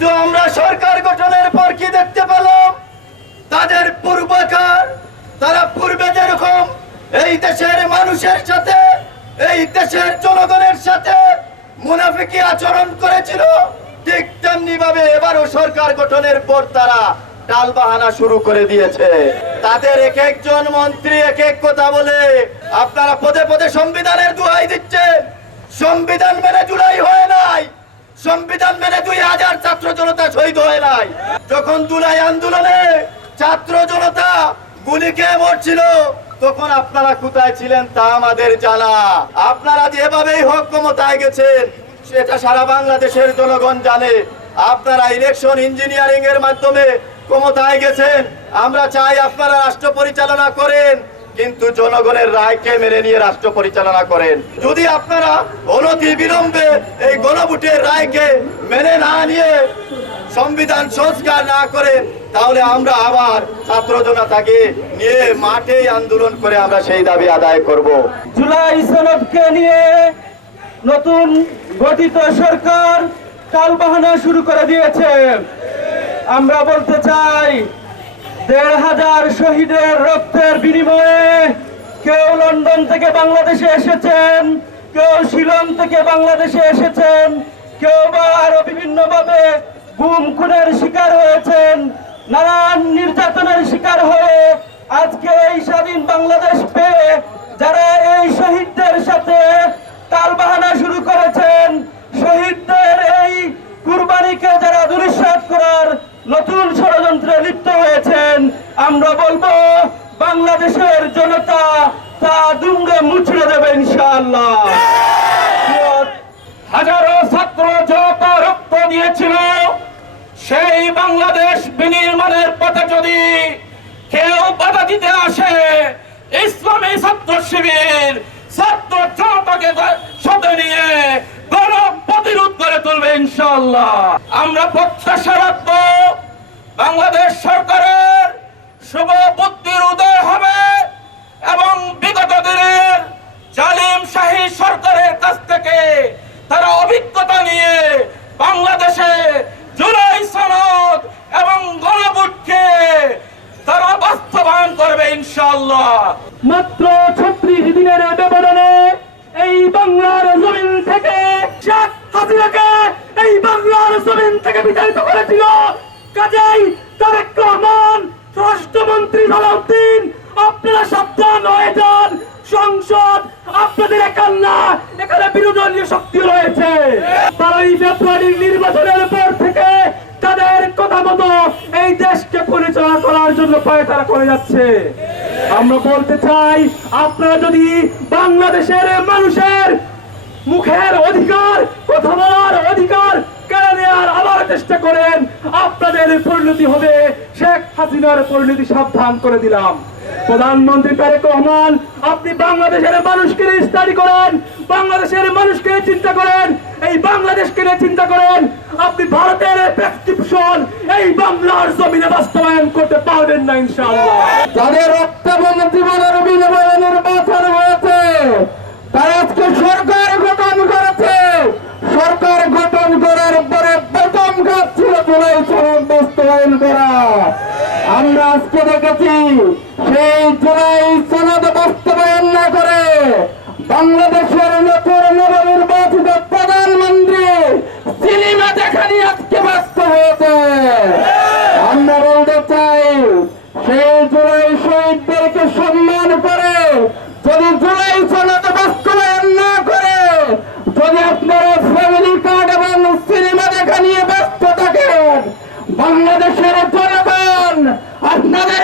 কিন্তু আমরা সরকার গঠনের পর কি দেখতে পেলাম? তাদের পূর্বকার তারা পূর্বে যেরকম এই দেশের মানুষের সাথে, এই দেশের জনগণের সাথে মুনাফিকি আচরণ করেছিল, ঠিক তেমনি ভাবে এবারও সরকার গঠনের পর তারা টালবাহানা শুরু করে দিয়েছে। তাদের এক একজন মন্ত্রী এক এক কথা বলে। আপনারা পদে পদে সংবিধানের দোহাই দিচ্ছেন। সংবিধান মেনে জুলাই হয় নাই, সংবিধান মেনে 2000 ছাত্র জনতা শহীদ হয় নাই। যখন জুলাই আন্দোলনে ছাত্র জনতা গুলি খেয়ে মরছিল, তখন আপনারা কোথায় ছিলেন তা আমাদের জানা। আপনারা যেভাবেই হোক ক্ষমতায় গেছেন সেটা সারা বাংলাদেশের জনগণ জানে। আপনারা ইলেকশন ইঞ্জিনিয়ারিং এর মাধ্যমে ক্ষমতায় গেছেন। আমরা চাই আপনারা রাষ্ট্র পরিচালনা করেন, কিন্তু জনগণের রায়কে মেনে নিয়ে রাষ্ট্র পরিচালনা করেন। যদি আপনারা অনতি বিলম্বে এই গণভোটের রায়কে মেনে না নিয়ে সংবিধান সংস্কার না করেন, তাহলে আমরা আবার ছাত্র জনতাকে নিয়ে মাঠে আন্দোলন করে আমরা সেই দাবি আদায় করব। জুলাই সনদকে নিয়ে নতুন গঠিত সরকার টালবাহানা শুরু করে দিয়েছে। আমরা বলতে চাই, 1500 শহীদের রক্তের বিনিময়ে কেউ লন্ডন থেকে বাংলাদেশে এসেছেন, কেউ শিলং থেকে বাংলাদেশে এসেছেন, কেউ বা আরো বিভিন্ন ভাবে গুম খুনের শিকার হয়েছেন, নানান নির্যাতনের শিকার হয়ে আজকে এই স্বাধীন বাংলাদেশ পেয়ে যারা এই শহীদদের সাথে টালবাহানা শুরু করেছেন, শহীদদের এই কুরবানিকে যারা দুলিশাত করার নতুন ষড়যন্ত্রে লিপ্ত হয়েছেন, আমরা বলবো বাংলাদেশের জনতা তা দুমড়ে মুচড়ে দেবে ইনশাআল্লাহ। হাজারো ছাত্র জনতা রক্ত দিয়েছিল, সেই বাংলাদেশ বিনির্মাণের পথে যদি কেউ বাধা দিতে আসে, ইসলামী ছাত্র শিবির ছাত্র জনতাকে সাথে নিয়ে গণ প্রতিরোধ করে তুলবে ইনশাআল্লাহ। আমরা প্রত্যাশা রাখবো বাংলাদেশ সরকারের শুভ বুদ্ধির উদয় হবে এবং বিগত দিনের জালিম শাহী সরকারের কাছ থেকে তারা অভিজ্ঞতা নিয়ে বাংলাদেশে জুলাই সনদ এবং গণভোটকে তারা বাস্তবায়ন করবে ইনশাআল্লাহ। মাত্র 36 দিনের ব্যবধানে এই বাংলার জমিন থেকে শেখ হাসিনাকে এই বাংলার জমিন থেকে বিতাড়িত করেছিল। কাজেই তারেক রহমান, স্বরাষ্ট্রমন্ত্রী সালাউদ্দিন, আপনারা সাবধান হয়ে যান। সংসদ আপনাদের একার না, এখানে বিরোধী দলীয় শক্তি রয়েছে। 12 ফেব্রুয়ারির নির্বাচনের পর থেকে তাদের কথা মতো এই দেশকে পরিচালনা করার জন্য পায়তারা করে যাচ্ছে। আমরা বলতে চাই, আপনারা যদি বাংলাদেশের মানুষের মুখের অধিকার, কথা বলার অধিকার কেড়ে নেওয়ার আবার চেষ্টা করেন, আপনাদের পরিণতি হবে শেখ হাসিনার পরিণতি। সাবধান করে দিলাম। প্রধানমন্ত্রী তারেক রহমান, আপনি বাংলাদেশের মানুষকে স্টাডি করেন, বাংলাদেশের মানুষকে চিন্তা করেন, এই বাংলাদেশকে নিয়ে চিন্তা করেন। আপনি ভারতের প্রেসক্রিপশন এই বাংলার জমিনে বাস্তবায়ন করতে পারবেন না ইনশাআল্লাহ। যাদের রক্তবন্ধ জীবনের বিনিময়ে নির্বাচন হয়েছে, তারা আজকে সরকার গঠন করেছে। সরকার গঠন করার পরে প্রথম কাজ ছিল জুলাই সনদ বাস্তবায়ন করা। আমরা আজকে দেখেছি সেই জুলাই সনদ বাস্তবায়ন না করে বাংলাদেশের নতুন নবনির্বাচিত প্রধানমন্ত্রী সিনেমা দেখানি আজকে ব্যস্ত হয়েছে। আমরা বলতে চাই, সেই জুলাই শহীদদেরকে সম্মান করে যদি জুলাই সনদ বাস্তবায়ন না করে, যদি আপনারা ফ্যামিলি কার্ড এবং সিনেমা দেখা নিয়ে ব্যস্ত থাকেন, বাংলাদেশের জনগণ আপনাদের